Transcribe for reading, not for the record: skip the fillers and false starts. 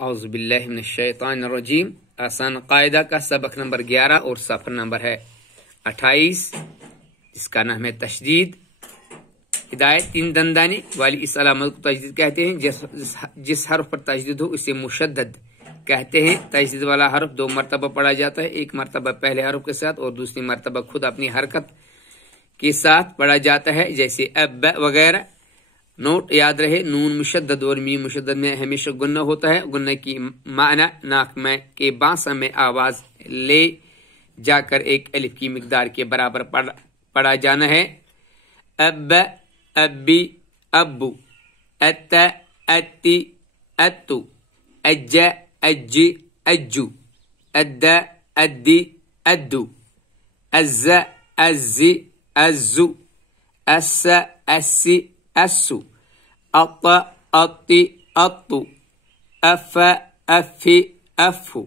اعوذ باللہ من الشیطان الرجیم۔ آسان قاعدہ کا سبق نمبر 11 اور صفحہ نمبر ہے 28، جس کا نام ہے تشدید۔ ہدایت تین دندانی والی اس علامت کو تشدید کہتے ہیں۔ جس حرف پر تشدید ہو اسے مشدد کہتے ہیں۔ تشدید والا حرف 2 مرتبہ پڑھا جاتا ہے، ایک مرتبہ پہلے حرف کے ساتھ اور دوسری مرتبہ خود اپنی حرکت کے ساتھ پڑھا جاتا ہے، جیسے اب وغیرہ۔ نوٹ یاد رہے، نون مشدد اور میم مشدد میں ہمیشہ گنہ ہوتا ہے۔ گنہ کی معنی ناک میں کے بانسا میں آواز لے جا کر ایک الف کی مقدار کے برابر پڑھا جانا ہے۔ اب، ابی، ابو، ات، اتی، اتو، اج، اجی، اجو، اد، ادی، ادو، از، ازی، ازو، اس، اسی، اسو، اط، اطی، اطو، اف، افی، افو۔